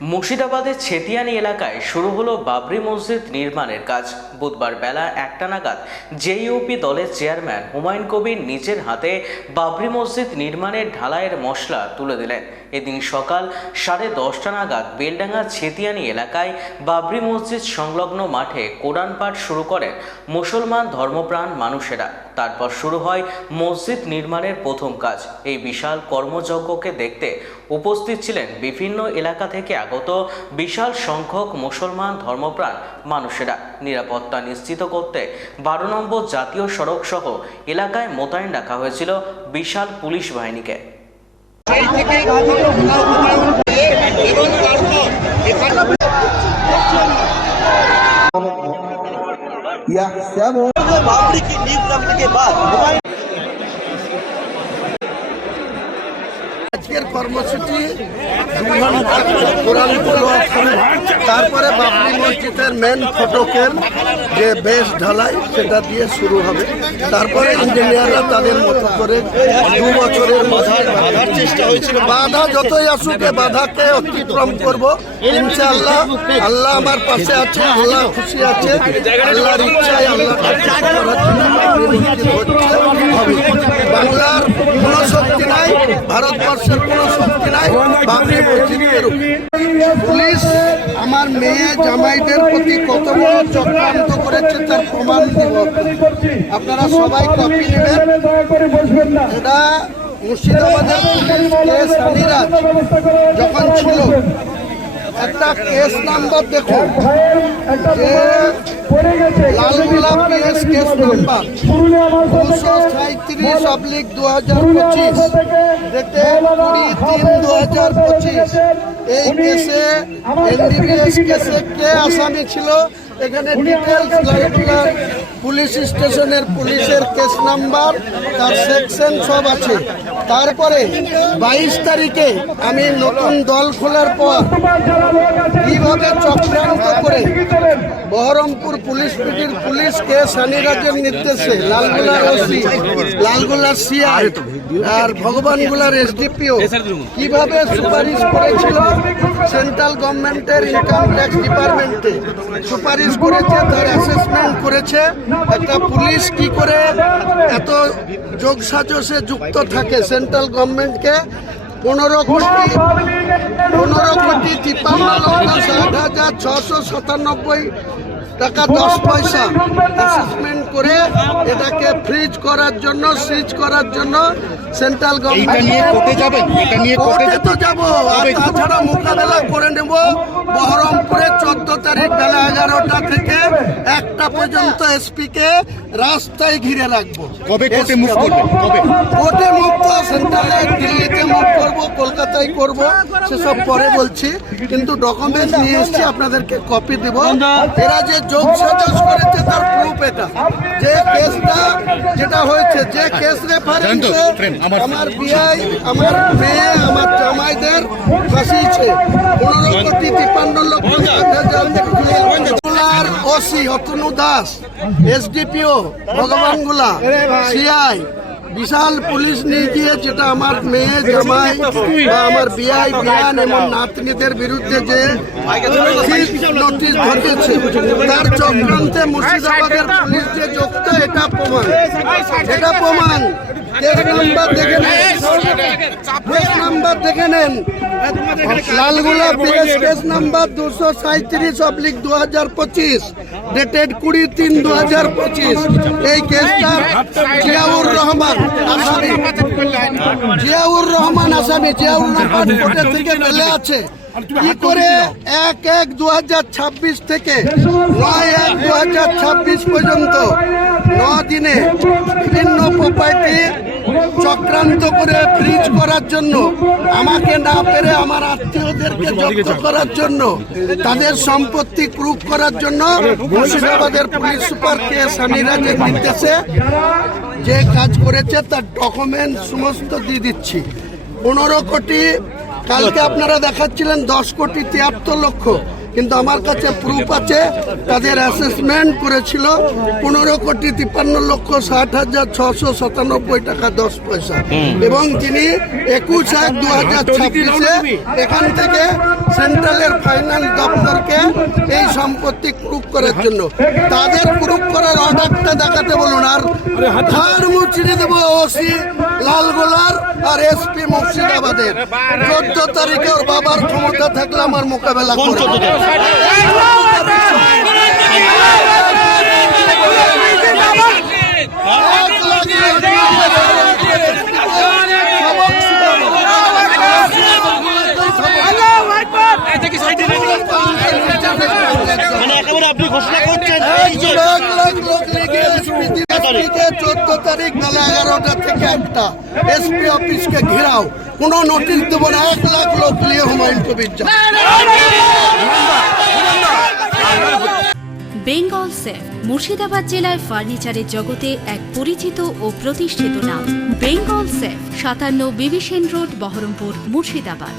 মুর্শিদাবাদের ছেতিয়ানি এলাকায় শুরু হলো বাবরি মসজিদ নির্মাণের কাজ। বুধবার বেলা একটা নাগাদ জেইউপি দলের চেয়ারম্যান হুমায়ুন কবির নিজের হাতে বাবরি মসজিদ নির্মাণের ঢালাইয়ের মশলা তুলে দিলেন। এদিন সকাল সাড়ে দশটা নাগাদ বেলডাঙ্গা ছেতিয়ানি এলাকায় বাবরি মসজিদ সংলগ্ন মাঠে কোরআন পাঠ শুরু করেন মুসলমান ধর্মপ্রাণ মানুষেরা। তারপর শুরু হয় মসজিদ নির্মাণের প্রথম কাজ এই বিশাল কর্মযজ্ঞকে দেখতে উপস্থিত ছিলেন বিভিন্ন এলাকা থেকে আগত বিশাল সংখ্যক মুসলমান ধর্মপ্রাণ মানুষেরা নিরাপত্তা নিশ্চিত করতে বারো নম্বর জাতীয় সড়ক সহ এলাকায় মোতায়েন রাখা হয়েছিল বিশাল পুলিশ বাহিনীকে यह सब बाबरी की नींव रखने के बाद কর্মসূচি। তারপরে বাবরি মসজিদের মেন ফটকের যে বেশ ঢালাই, সেটা দিয়ে শুরু হবে। তারপরে ইঞ্জিনিয়াররা তাদের মতো করে দু বছরের চেষ্টা বাধা যতই আসুক বাধাকে অতিক্রম করব। ইনশাআল্লাহ, আল্লাহ আমার পাশে আছে, আল্লাহ খুশি আছে, আল্লাহর ইচ্ছায় আল্লাহ বাংলার কোনো শক্তি নাই, ভারতবর্ষের কোনো শক্তি নাই পুলিশ আমার মেয়ে জামাইদের প্রতি কত বড় চক্রান্ত করেছে, তার প্রমাণ দিব। আপনারা সবাই কপি নেবেন। এটা মুর্শিদাবাদের যখন ছিল একটা কেস নাম্বার দেখুন। লালগোলা কেস নাম্বার দুশো দু হাজার পঁচিশ তিন দু হাজার পঁচিশ। এই কেসে এনডিবিএস কেসে কে আসামি ছিল? এখানে ডিটেলস পুলিশ স্টেশনের পুলিশের কেস নাম্বার তার সেকশন সব আছে। তারপরে বাইশ তারিখে আমি নতুন দল খোলার পর কীভাবে চক্রান্ত করে বহরমপুর পুলিশ পিটির পুলিশকে সানিরাজের নির্দেশে লালগোলার ওসি লালগোলার সিআই আর ভগবানগুলার এসডিপিও কীভাবে সুপারিশ করেছিল? সেন্ট্রাল গভর্নমেন্টের ইনকাম ট্যাক্স ডিপার্টমেন্টে সুপারিশ করেছে, তার অ্যাসেসমেন্ট করেছে। একটা পুলিশ কি করে এত যোগসাজসে যুক্ত থাকে সেন্ট্রাল গভর্নমেন্টকে? পনেরো কোটি পনেরো কোটি তিপ্পান্ন লক্ষ ষাট হাজার ছশো সাতানব্বই টাকা দশ পয়সা অ্যাসেসমেন্ট করে এটাকে ফ্রিজ করার জন্য সিজ করার জন্য সেন্ট্রাল গভর্নমেন্ট কোর্টে যাবেন এটা নিয়ে কোর্টে তো যাব। আর তাছাড়া মোকাবেলা করে নেব। বহরমপুরে চোদ্দ তারিখ বেলা এগারোটা থেকে একটা পর্যন্ত এসপি কে রাস্তায় ঘিরে রাখব। কবে কোর্টে মুভ করবেন কবে? কোর্টে মুভ তো সেন্ট্রালে দিল্লিতে মুভ করব কলকাতায় করব সেসব পরে বলছি। কিন্তু ডকুমেন্ট নিয়ে এসেছি আপনাদেরকে কপি দেব। এরা যে যোগ সাজস করেছে তার প্রুফ এটা। যে কেসটা যেটা হয়েছে যে কেস রেফারেন্সে আমার- বিআই আমার মেয়ে আমার জামাইদের ফাঁসিয়েছে। পনেরো কোটি তিপ্পান্ন লক্ষ হাজার OC Atanu Das SDPO Bhagwangola CI বিশাল পুলিশ নিয়ে গিয়ে যেটা আমার মেয়ে জামাই বা আমার বিয়াই বিয়ান এবং নাতনিদের বিরুদ্ধে যে নোটিশ ঘটেছে তার চক্রান্তে মুর্শিদাবাদের পুলিশ যে যুক্ত, এটা প্রমাণ। এটা প্রমাণ। নাম্বার দেখে নাম্বার দেখে নেন। লালগুলা বিএস কেস নাম্বার দুশো সাঁত্রিশ অবলিক দু হাজার পঁচিশ ডেটেড কুড়ি তিন দু হাজার পঁচিশ। এই কেসটা জিয়াউর রহমান আসামি। জিয়াউর রহমান আসামি। জিয়াউর রহমান কোর্টের থেকে ফেলে আছে। কি করে এক এক দু থেকে নয় এক দু পর্যন্ত ন দিনে বিভিন্ন প্রপার্টি চক্রান্ত করে ফ্রিজ করার জন্য আমাকে না পেরে আমার আত্মীয়দেরকে জব্দ করার জন্য তাদের সম্পত্তি ক্রুপ করার জন্য মুর্শিদাবাদের পুলিশ সুপার কে সানিরাজের নির্দেশে যে কাজ করেছে তার ডকুমেন্ট সমস্ত দিয়ে দিচ্ছি। পনেরো কোটি কালকে আপনারা দেখাচ্ছিলেন দশ কোটি তিয়াত্তর লক্ষ কিন্তু আমার কাছে প্রুফ আছে তাদের অ্যাসেসমেন্ট করেছিল পনেরো কোটি তিপ্পান্ন লক্ষ ষাট হাজার ছশো সাতানব্বই টাকা দশ পয়সা। এবং তিনি একুশ এক দু হাজার ছাব্বিশে এখান থেকে সেন্ট্রালের ফাইন্যান্স দপ্তরকে এই সম্পত্তি প্রুফ করার জন্য। তাদের প্রুফ করার অর্ডারটা দেখাতে বলুন আর ধার মুচড়ে দেবো ওসি লালগোলার আর এসপি মুর্শিদাবাদের। চোদ্দ তারিখে ওর বাবার ক্ষমতা থাকলে আমার মোকাবেলা মানে একেবারে আপনি ঘোষণা করছেন এসপিকে চোদ্দ তারিখ বেলা এগারোটা থেকে একটা। এসপি অফিসকে ঘেরাও। কোনো নোটিশ দেবো না। এক লাখ লোক নিয়ে হুমায়ুন কবির বেঙ্গল সেফ মুর্শিদাবাদ জেলায় ফার্নিচারের জগতে এক পরিচিত ও প্রতিষ্ঠিত নাম। বেঙ্গল সেফ সাতান্ন বিবিসেন রোড বহরমপুর মুর্শিদাবাদ।